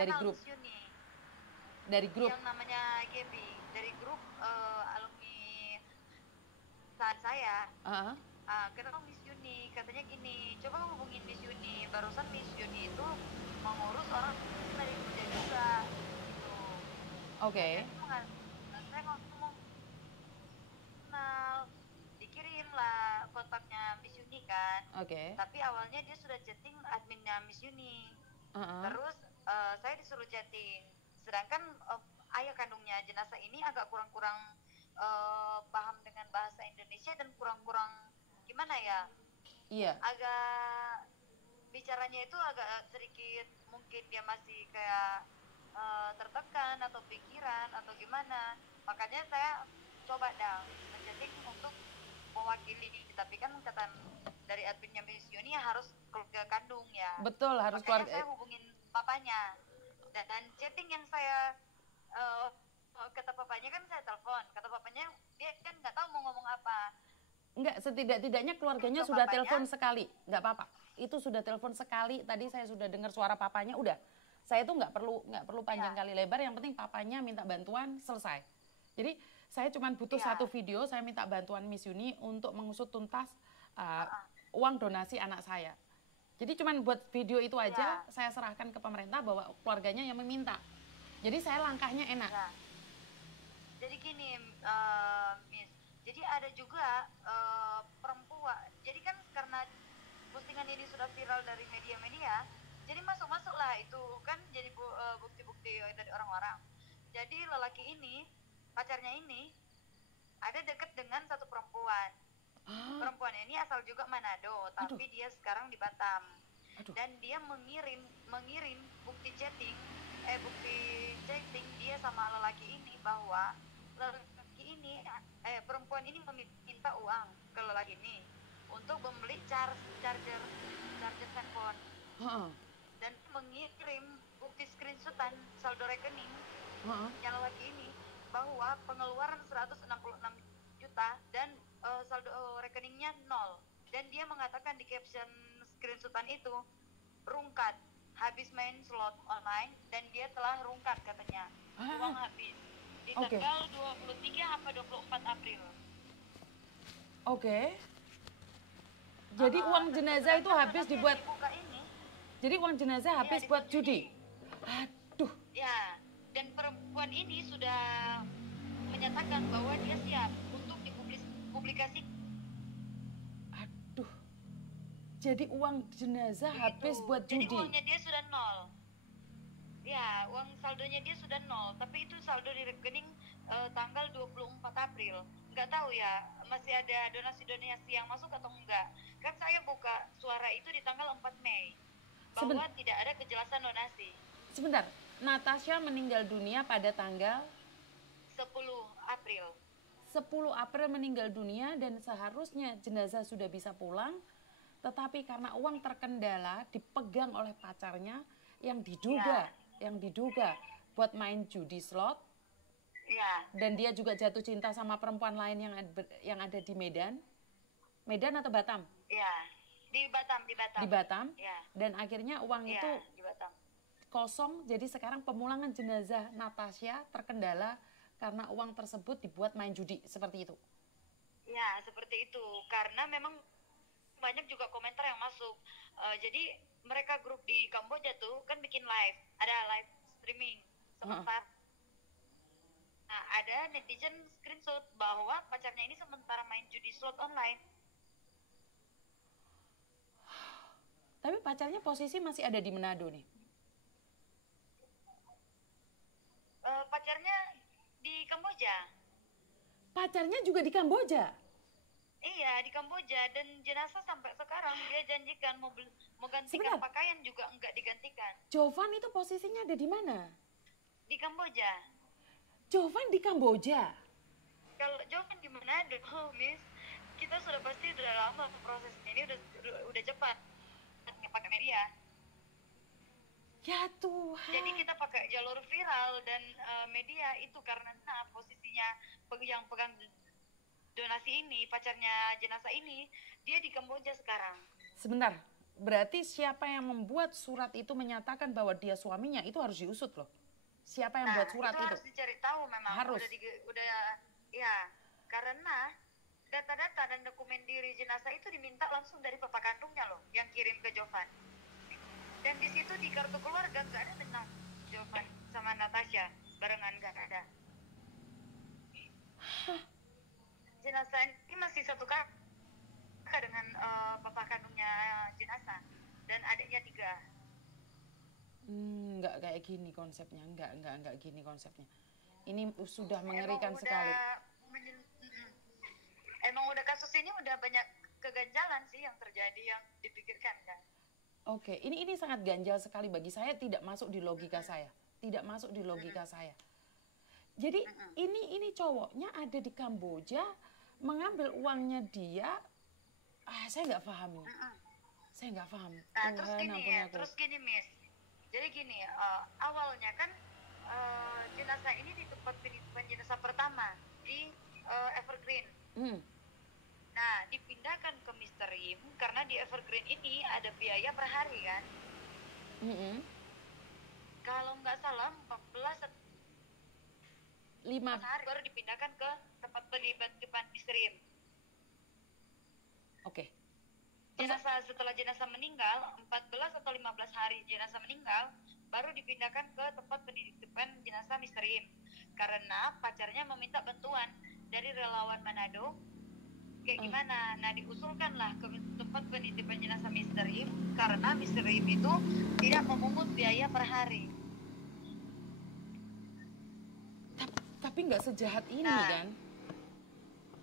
Dari kenal grup. Miss Yuni. Dari grup. Yang namanya Gaby. Dari grup alumni saat saya. Ah, Kenal Miss Yuni, katanya gini, coba hubungin Miss Yuni. Barusan Miss Yuni itu mengurus orang dari kerja juga, gitu. oke. Saya ngomong kenal, dikirim lah kontaknya Miss Yuni kan. Oke. Tapi awalnya dia sudah chatting adminnya Miss Yuni. Ah, Terus saya disuruh chatting. Sedangkan ayah kandungnya jenazah ini agak kurang-kurang paham dengan bahasa Indonesia dan kurang-kurang gimana ya? iya. Agak bicaranya itu agak sedikit mungkin dia masih kayak tertekan atau pikiran atau gimana. Makanya saya coba dah menceting untuk mewakili, tapi kan kata dari adminnya Miss Yuni harus keluarga kandung ya. Betul, harus Makanya keluarga. saya hubungin papanya dan chatting yang saya uh, kata papanya kan saya telepon, kata papanya dia kan nggak tahu mau ngomong apa. Enggak, setidak-tidaknya keluarganya Ke sudah papanya, telepon sekali. Enggak apa-apa. Itu sudah telepon sekali. Tadi saya sudah dengar suara papanya, udah. Saya tuh nggak perlu panjang ya, kali lebar, yang penting papanya minta bantuan, selesai. Jadi saya cuma butuh satu ya, video, saya minta bantuan Miss Yuni untuk mengusut tuntas uh, uh, uang donasi anak saya. Jadi cuman buat video itu aja ya, saya serahkan ke pemerintah bahwa keluarganya yang meminta. Jadi saya langkahnya enak. ya. Jadi gini, Miss. Jadi ada juga perempuan. Jadi kan karena postingan ini sudah viral dari media-media, jadi masuk-masuklah itu kan jadi bukti-bukti dari orang-orang. Jadi lelaki ini, pacarnya ini ada dekat dengan satu perempuan. Ah, Perempuan ini asal juga Manado, aduh, tapi dia sekarang di Batam. aduh. Dan dia mengirim bukti chatting dia sama lelaki ini bahwa lelaki ini perempuan ini meminta uang ke lelaki ini untuk membeli charger handphone Heeh, dan mengirim bukti screenshotan saldo rekening heeh. yang lelaki ini bahwa pengeluaran 166 juta dan saldo rekeningnya nol, dan dia mengatakan di caption screenshotan itu rungkat habis main slot online dan dia telah rungkat katanya uang Ah, habis di oke. tanggal 23 apa 24 April. Oke. Jadi uang jenazah itu Sedangkan habis lelaki yang dibuat. dibuka ini Jadi uang jenazah ya habis buat dibuat judi. judi Aduh, ya, dan perempuan ini sudah menyatakan bahwa dia siap untuk dipublikasi. aduh. Jadi uang jenazah Begitu. habis buat Jadi judi. uangnya dia sudah nol. Ya, uang saldonya dia sudah nol, tapi itu saldo di rekening tanggal 24 April. Nggak tahu ya, masih ada donasi-donasi yang masuk atau enggak. Kan saya buka suara itu di tanggal 4 Mei, Seben- bahwa tidak ada kejelasan donasi. Sebentar, Natasha meninggal dunia pada tanggal 10 April. 10 April meninggal dunia dan seharusnya jenazah sudah bisa pulang. Tetapi karena uang terkendala dipegang oleh pacarnya yang diduga, Ya, buat main judi slot, ya, dan dia juga jatuh cinta sama perempuan lain yang ada di Medan. Medan atau Batam? ya. Di Batam, di Di Batam. Batam. Ya, Dan akhirnya uang ya, itu di Batam. kosong. Jadi sekarang pemulangan jenazah Natasha terkendala karena uang tersebut dibuat main judi, seperti itu. Ya, seperti itu. Karena memang banyak juga komentar yang masuk. Jadi mereka grup di Kamboja tuh kan bikin live, ada live streaming Heeh. sementara. Nah, ada netizen screenshot bahwa pacarnya ini sementara main judi slot online. Tapi pacarnya posisi masih ada di Manado nih. Pacarnya di Kamboja. Pacarnya juga di Kamboja. Iya, di Kamboja, dan jenazah sampai sekarang dia janjikan mau gantikan Sebentar, pakaian juga enggak digantikan. Jovan itu posisinya ada di mana? Di Kamboja. Jovan di Kamboja. Kalau Jovan di Manado, Miss, kita sudah pasti udah lama proses ini udah cepat pakai media. Ya Tuhan. Jadi kita pakai jalur viral dan media itu karena posisinya yang pegang donasi ini, pacarnya jenazah ini, dia di Kamboja sekarang. Sebentar, berarti siapa yang membuat surat itu menyatakan bahwa dia suaminya itu harus diusut loh. Siapa yang buat surat itu itu? harus dicari tahu memang. Harus. Udah ya, karena data-data dan dokumen diri jenazah itu diminta langsung dari bapak kandungnya loh, yang kirim ke Jovan. Dan di situ di kartu keluarga nggak ada tentang Jovan sama Natasha barengan, nggak ada. Jenazah ini masih satu kakak dengan bapak kandungnya jenazah dan adiknya 3. Nggak kayak gini konsepnya, nggak gini konsepnya. Ini sudah mengerikan sekali. Emang udah kasus ini udah banyak keganjalan sih yang terjadi, yang dipikirkan kan. Oke, ini sangat ganjal sekali bagi saya, tidak masuk di logika saya. Tidak masuk di logika saya. Jadi ini cowoknya ada di Kamboja, mengambil uangnya dia, saya nggak paham. Saya nggak paham. Nah, terus gini Miss. Jadi gini, awalnya kan jenazah ini di tempat penitipan jenazah pertama di Evergreen. Nah, dipindahkan ke Misteri karena di Evergreen ini ada biaya per hari kan. Kalau nggak salah 14 hari baru dipindahkan ke tempat penitipan Misteri. Oke. Jenazah setelah jenazah meninggal 14 atau 15 hari jenazah meninggal baru dipindahkan ke tempat penitipan jenazah Misteri karena pacarnya meminta bantuan dari relawan Manado kayak gimana. Nah, diusulkanlah ke tempat penitipan jenazah Misteri karena Misteri itu tidak memungut biaya per hari. Tapi nggak sejahat ini kan?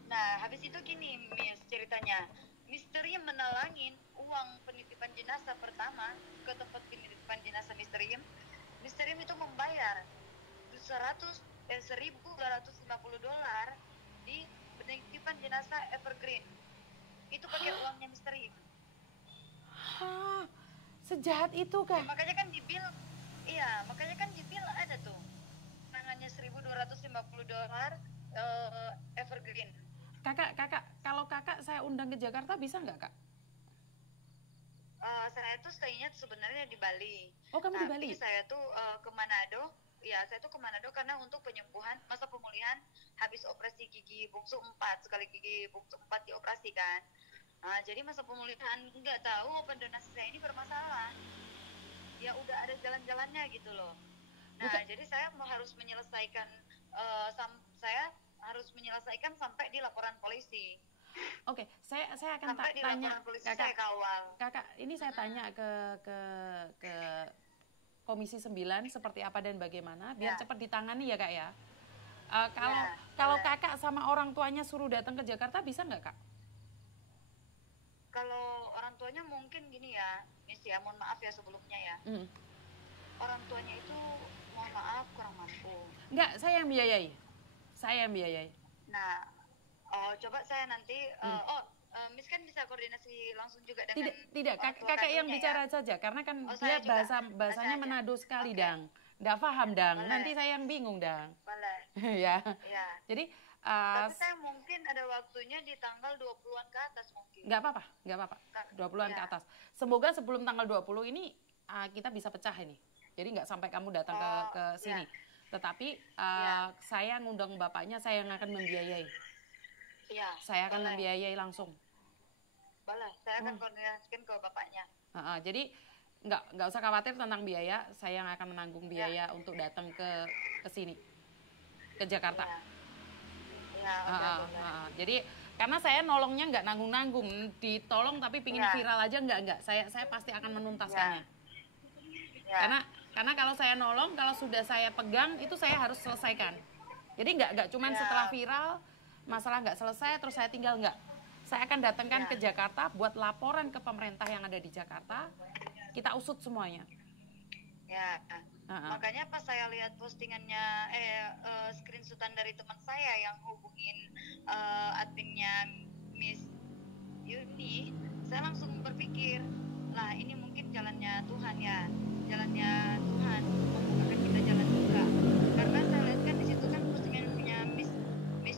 Nah, habis itu gini Miss ceritanya. Misteri menalangin uang penitipan jenazah pertama ke tempat penitipan jenazah Misteri. Misteri itu membayar $1,250 di penitipan jenazah Evergreen. Itu pakai uangnya Misteri. Sejahat itu kah? Ya, makanya kan di bill ada tuh tangannya $1,250 Evergreen. Kakak, kalau kakak saya undang ke Jakarta bisa nggak kak? Saya tuh stay-nya sebenarnya di Bali. Oh, kamu di Bali? Tapi saya tuh ke Manado. Ya, saya tuh ke Manado karena untuk penyembuhan, masa pemulihan habis operasi gigi bungsu 4. Sekali gigi bungsu 4 dioperasikan. Jadi masa pemulihan nggak tahu organ donasi saya ini bermasalah. Ya udah ada jalan-jalannya gitu loh. Nah, jadi saya harus menyelesaikan sampai di laporan polisi. Oke, saya akan tanya kakak. Ini saya tanya ke Komisi 9 seperti apa dan bagaimana biar cepat ditangani ya kak ya. Kalau kakak sama orang tuanya suruh datang ke Jakarta bisa nggak kak? Kalau orang tuanya mungkin gini ya, Miss ya, mohon maaf ya sebelumnya ya. Orang tuanya itu mohon maaf kurang mampu. Enggak, saya yang biayai. Nah, coba saya nanti Miss kan bisa koordinasi langsung juga dengan tidak kakak yang bicara saja karena kan dia bahasanya Manado sekali dang. Nggak paham dang. Boleh. Nanti saya yang bingung dang. Boleh. Ya. Jadi tapi saya mungkin ada waktunya di tanggal 20-an ke atas mungkin. Nggak apa-apa. 20-an ke atas. Semoga sebelum tanggal 20 ini kita bisa pecah ini. Jadi nggak sampai kamu datang ke sini. Tetapi saya ngundang bapaknya, saya yang akan membiayai. Iya. Saya akan membiayai langsung. Boleh, saya akan koordinasikan ke bapaknya. Jadi nggak usah khawatir tentang biaya, saya yang akan menanggung biaya untuk datang ke sini, ke Jakarta. Jadi karena saya nolongnya nggak nanggung-nanggung, ditolong tapi pingin viral aja nggak. Saya pasti akan menuntaskannya. Karena kalau saya nolong, kalau sudah saya pegang itu saya harus selesaikan. Jadi nggak cuman setelah viral masalah nggak selesai terus saya tinggal nggak. Saya akan datangkan ke Jakarta buat laporan ke pemerintah yang ada di Jakarta. Kita usut semuanya. Ya. Makanya pas saya lihat postingannya screenshotan dari teman saya yang hubungin adminnya Miss Yuni, saya langsung berpikir, lah ini mungkin jalannya Tuhan ya. Jalannya Tuhan membukakan kita jalan juga. Karena saya lihat kan di situ kan postingan punya Miss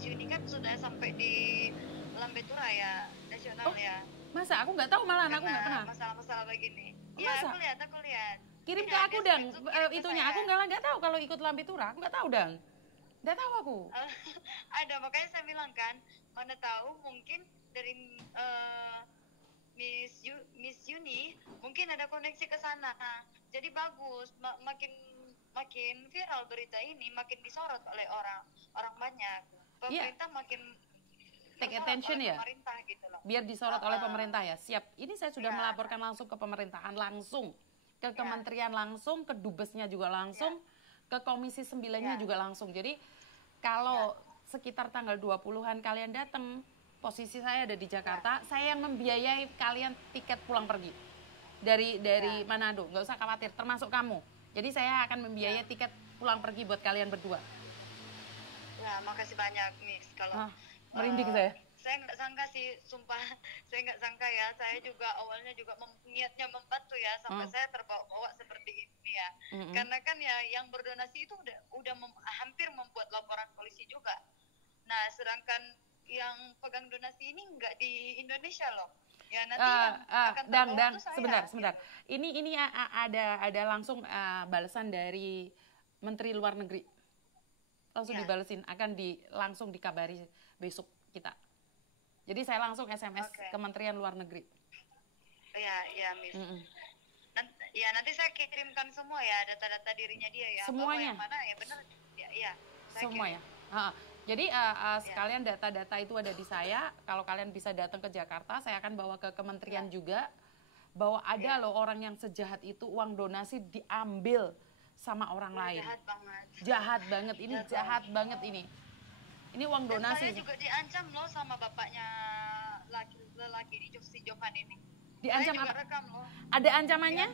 Yuni kan sudah sampai di Lambe Turaya nasional ya. Masa aku nggak tahu, malahan aku nggak pernah. Masalah-masalah begini. Masa? Ya, aku lihat. Kirim Ini ke aku ada dang, screenshot, kirim ke itunya. saya. Aku nggak tahu kalau ikut Lambe Tura, aku nggak tahu dang. Nggak tahu aku. Ada, makanya saya bilang kan, mana tahu mungkin dari Miss Yuni mungkin ada koneksi ke sana. Jadi bagus, makin viral berita ini, makin disorot oleh orang banyak. Pemerintah makin take attention ya, pemerintah gitu loh. Biar disorot oleh pemerintah ya. Siap. Ini saya sudah melaporkan langsung ke pemerintahan, langsung ke kementerian, langsung ke dubesnya juga langsung, ke komisi 9-nya juga langsung. Jadi kalau sekitar tanggal 20-an kalian datang, posisi saya ada di Jakarta, saya yang membiayai kalian tiket pulang pergi dari Manado. Nggak usah khawatir, termasuk kamu. Jadi saya akan membiayai tiket pulang pergi buat kalian berdua. Ya, makasih banyak, Miss. Kalau merinding saya. Saya nggak sangka sih, sumpah. Saya nggak sangka ya. Saya juga awalnya juga niatnya membantu ya, sampai saya terbawa-bawa seperti ini ya. Karena kan ya yang berdonasi itu udah hampir membuat laporan polisi juga. Nah, sedangkan yang pegang donasi ini nggak di Indonesia loh. Ya nanti akan dan sebentar. Ini ada langsung balasan dari Menteri Luar Negeri. Langsung dibalesin, akan langsung dikabari besok kita. Jadi saya langsung SMS Kementerian Luar Negeri. Ya, Miss. Nanti saya kirimkan semua ya, data-data dirinya dia ya. Semuanya. Yang mana ya benar? Ya. Semuanya. Jadi sekalian data-data itu ada di saya. Kalau kalian bisa datang ke Jakarta, saya akan bawa ke kementerian juga. Bahwa ada loh orang yang sejahat itu, uang donasi diambil sama orang lain. Jahat banget. Jahat banget ini. Ini uang donasi. Dan saya juga diancam loh sama bapaknya lelaki ini, si Jovan ini. Diancam saya juga apa? Rekam loh. Ada ancamannya?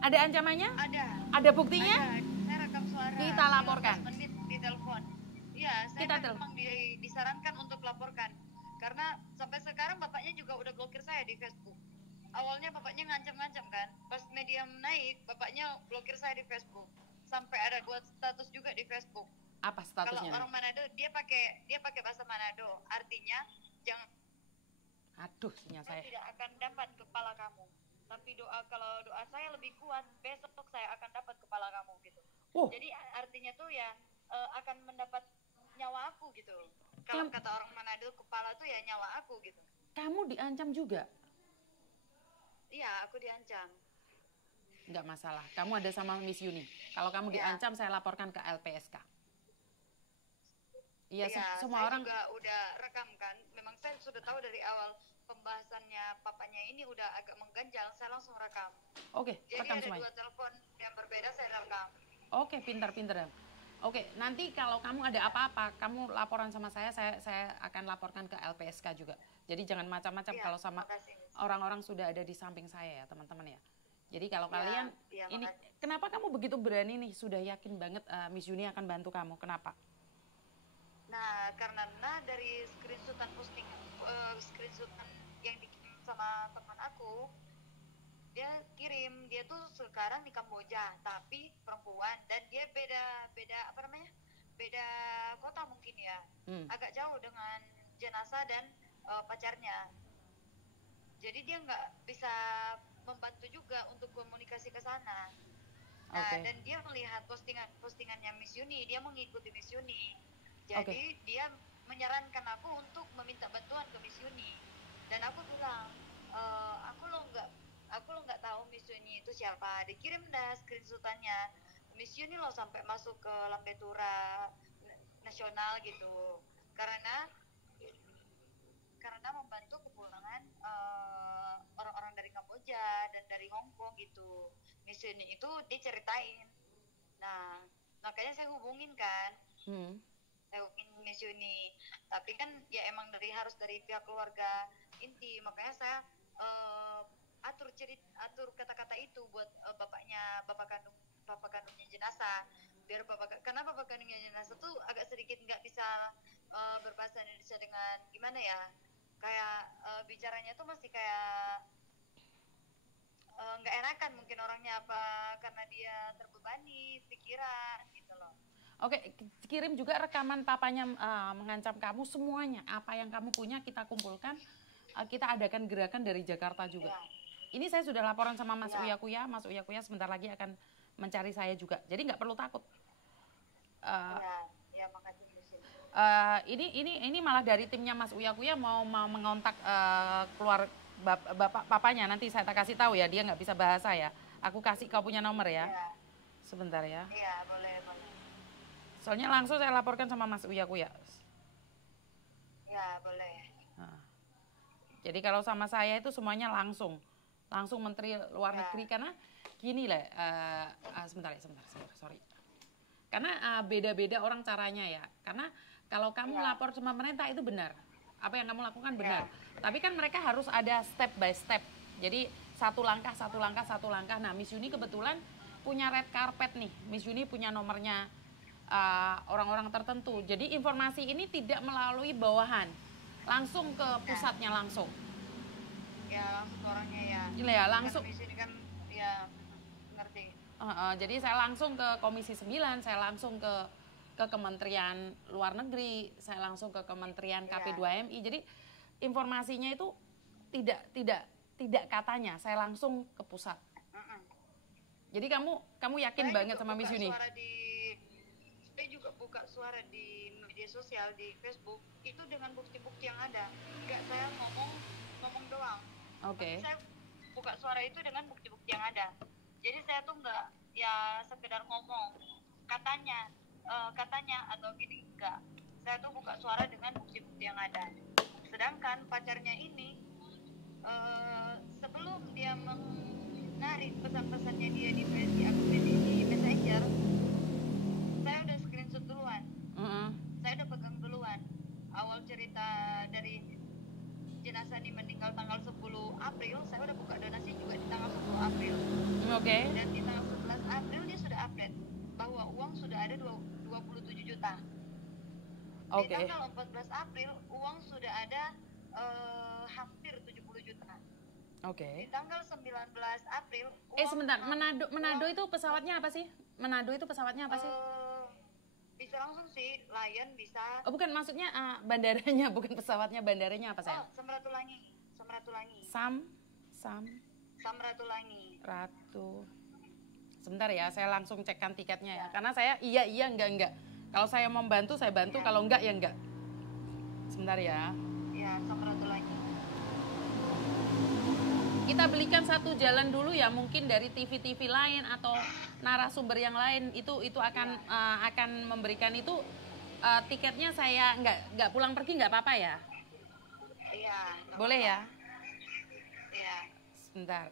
Ada ancamannya? Ada buktinya? Ada. Saya rekam suara. Kita laporkan. 15 menit di telepon. Iya, saya memang disarankan untuk laporkan. Karena sampai sekarang bapaknya juga udah blokir saya di Facebook. Awalnya bapaknya ngancam-ngancam kan. Pas medium naik, bapaknya blokir saya di Facebook. Sampai ada buat status juga di Facebook. Apa statusnya? Kalau orang Manado dia pakai bahasa Manado, artinya jangan. Aduh, sinyal saya. Tidak akan dapat kepala kamu. Tapi kalau doa saya lebih kuat, besok saya akan dapat kepala kamu gitu. Jadi artinya tuh ya akan mendapat nyawa aku gitu. Kalau kata orang Manado, kepala tuh ya nyawa aku gitu. Kamu diancam juga? Iya, aku diancam. Enggak masalah. Kamu ada sama Miss Yuni. Kalau kamu diancam, saya laporkan ke LPSK. Iya, semua orang juga udah rekam kan. Memang saya sudah tahu dari awal pembahasannya papanya ini udah agak mengganjal. Saya langsung rekam. Oke, rekam jadi semuanya. ada 2 telepon yang berbeda, saya rekam. Oke, pintar-pintar. Oke, nanti kalau kamu ada apa-apa, kamu laporan sama saya akan laporkan ke LPSK juga. Jadi jangan macam-macam kalau sama orang-orang sudah ada di samping saya ya, teman-teman ya. Jadi kalau kalian ini, kenapa kamu begitu berani nih? Sudah yakin banget Miss Yuni akan bantu kamu. Kenapa? Nah, karena dari screenshotan screenshotan yang dikirim sama teman aku, dia tuh sekarang di Kamboja, tapi perempuan, dan dia beda kota mungkin ya, agak jauh dengan jenazah dan pacarnya. Jadi dia nggak bisa membantu juga untuk komunikasi ke sana. Nah, dan dia melihat postingannya Miss Yuni, dia mengikuti Miss Yuni. Jadi dia menyarankan aku untuk meminta bantuan ke Miss Yuni. Dan aku bilang, aku lo nggak tahu Miss Yuni itu siapa. Dikirim dah screenshotannya. Miss Yuni lo sampai masuk ke Lambe Tura nasional gitu. Karena membantu kepulangan orang-orang dari Kamboja dan dari Hong Kong gitu. Miss Yuni itu diceritain. Nah, makanya saya hubungin kan. Saya hubungin Miss Yuni. Tapi kan ya emang harus dari pihak keluarga inti. Makanya saya atur kata-kata itu buat bapak kandungnya jenazah. Karena bapak kandungnya jenazah tuh agak sedikit nggak bisa berbahasa Indonesia dengan gimana ya, kayak bicaranya tuh masih kayak nggak enakan mungkin orangnya, apa karena dia terbebani pikiran gitu loh. Oke, kirim juga rekaman papanya mengancam kamu, semuanya apa yang kamu punya kita kumpulkan, kita adakan gerakan dari Jakarta juga. Ini saya sudah laporan sama Mas Uya Kuya. Mas Uya Kuya sebentar lagi akan mencari saya juga. Jadi nggak perlu takut. Makasih. Ini malah dari timnya Mas Uya Kuya mau mengontak keluar bapak papanya. Nanti saya kasih tahu ya, dia nggak bisa bahasa ya. Aku kasih kau punya nomor ya. Sebentar ya. Iya, boleh. Soalnya langsung saya laporkan sama Mas Uya Kuya. Ya, boleh. Nah, jadi kalau sama saya itu semuanya langsung Menteri Luar Negeri, karena gini lah, sebentar, sorry. Karena beda-beda orang caranya ya. Karena kalau kamu lapor sama pemerintah itu benar, apa yang kamu lakukan benar. Tapi kan mereka harus ada step by step. Jadi satu langkah. Nah, Miss Yuni kebetulan punya red carpet nih. Miss Yuni punya nomornya orang-orang tertentu. Jadi informasi ini tidak melalui bawahan, langsung ke pusatnya langsung. Ya, langsung ke orangnya ya. Iya ya, langsung. Di sini kan ya ngerti. Jadi saya langsung ke Komisi 9, saya langsung ke Kementerian Luar Negeri, saya langsung ke Kementerian KP2MI. Jadi informasinya itu tidak katanya, saya langsung ke pusat. Jadi kamu yakin banget sama Miss Yuni? Saya juga buka suara di media sosial, di Facebook, itu dengan bukti-bukti yang ada. Enggak saya ngomong doang. Oke. Saya buka suara itu dengan bukti-bukti yang ada. Jadi saya tuh enggak ya sekedar ngomong katanya atau gini, enggak. Saya tuh buka suara dengan bukti-bukti yang ada. Sedangkan pacarnya ini sebelum dia menarik pesan-pesannya dia di Messenger, saya udah screenshot duluan. Saya udah pegang duluan. Awal cerita dari jenazah ini meninggal tanggal 10 April, saya udah buka donasi juga di tanggal 10 April. Oke. Dan di tanggal 11 April dia sudah update bahwa uang sudah ada 27 juta. Di tanggal 14 April uang sudah ada hampir 70 juta. Di tanggal 19 April sebentar, Manado itu pesawatnya apa sih? Manado itu pesawatnya apa sih? Bisa langsung sih, Lion bisa. Oh bukan, maksudnya bandaranya, bukan pesawatnya, bandaranya apa saya? Samratulangi. Samratulangi. Ratu. Sebentar ya, saya langsung cekkan tiketnya ya. Karena saya iya enggak. Kalau saya mau bantu saya bantu, kalau enggak ya enggak. Sebentar ya. Ya, Samratulangi. Kita belikan satu jalan dulu ya, mungkin dari TV lain atau narasumber yang lain itu akan memberikan itu tiketnya. Saya nggak pulang pergi nggak apa-apa ya? Iya. Boleh ya? Iya. Sebentar.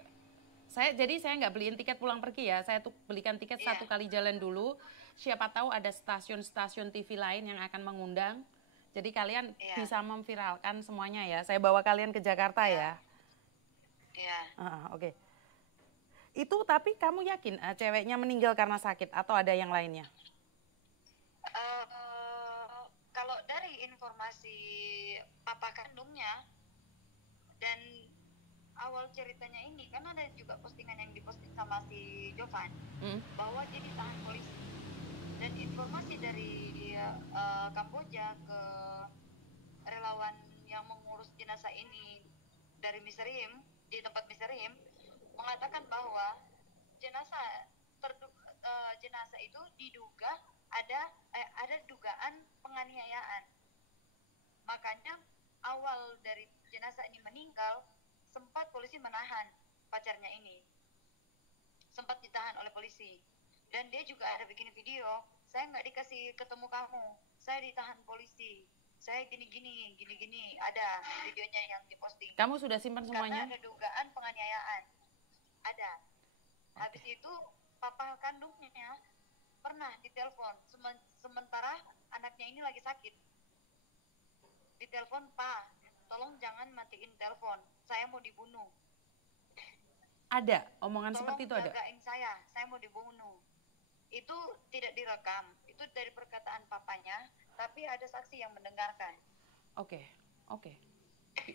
Saya nggak beliin tiket pulang pergi ya. Saya tuh belikan tiket satu kali jalan dulu. Siapa tahu ada stasiun-stasiun TV lain yang akan mengundang. Jadi kalian bisa memviralkan semuanya ya. Saya bawa kalian ke Jakarta ya. Iya. Oke. Itu tapi kamu yakin ceweknya meninggal karena sakit atau ada yang lainnya? Kalau dari informasi papa kandungnya dan awal ceritanya ini, kan ada juga postingan yang diposting sama si Jovan bahwa dia ditahan polisi. Dan informasi dari Kamboja ke relawan yang mengurus jenazah ini dari Misrim, di tempat Misrim, mengatakan bahwa jenazah itu diduga ada dugaan penganiayaan. Makanya awal dari jenazah ini meninggal, sempat polisi menahan pacarnya ini. Sempat ditahan oleh polisi. Dan dia juga ada bikin video, saya nggak dikasih ketemu kamu, saya ditahan polisi. Saya gini, ada videonya yang diposting. Kamu sudah simpan semuanya? Karena ada dugaan penganiayaan. Ada. Habis itu papa kandungnya pernah ditelepon sementara anaknya ini lagi sakit. Ditelepon, "Pak, tolong jangan matiin telepon. Saya mau dibunuh." Ada omongan tolong seperti itu ada? Tolong jagain saya mau dibunuh. Itu tidak direkam. Itu dari perkataan papanya. Tapi ada saksi yang mendengarkan. Oke.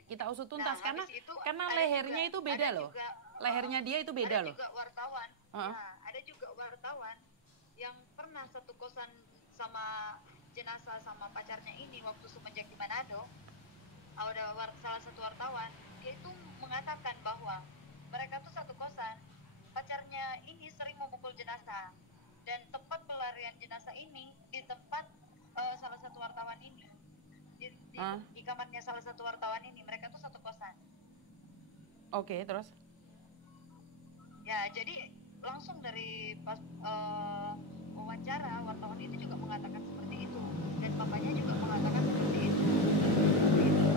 Kita usut tuntas karena ada lehernya juga, itu beda loh. Lehernya dia itu beda loh. Ada juga wartawan. Ada juga wartawan yang pernah satu kosan sama jenazah sama pacarnya ini waktu semenjak di Manado. salah satu wartawan, dia itu mengatakan bahwa mereka tuh satu kosan, pacarnya ini sering memukul jenazah, dan tempat pelarian jenazah ini di tempat salah satu wartawan ini, di kamarnya salah satu wartawan ini. Mereka tuh satu kosan. Oke, terus? Ya, jadi langsung dari pas wawancara, wartawan itu juga mengatakan seperti itu, dan papanya juga mengatakan seperti itu.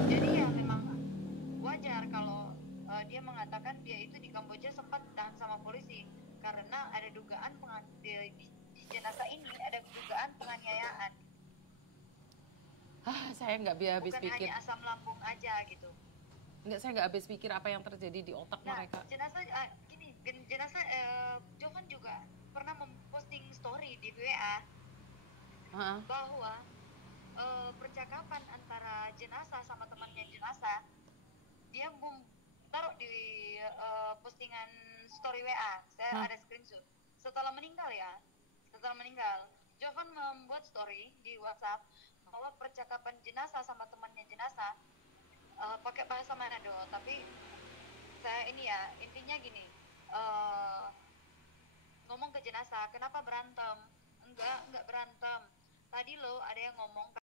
Jadi ya memang wajar kalau dia mengatakan dia itu di Kamboja sempat ditahan sama polisi karena ada dugaan di jenazah ini ada dugaan penganiayaan. Saya nggak habis Bukan pikir. hanya asam lambung aja gitu. Saya nggak habis pikir apa yang terjadi di otak mereka. Jenazah Jovan juga pernah memposting story di WA bahwa percakapan antara jenazah sama temannya jenazah, dia taruh di postingan story WA. Saya ada screenshot. Setelah meninggal, Jovan membuat story di WhatsApp bahwa percakapan jenazah sama temannya jenazah pakai bahasa Manado, tapi saya ini ya intinya gini, ngomong ke jenazah, kenapa berantem? Enggak berantem. Tadi lo ada yang ngomong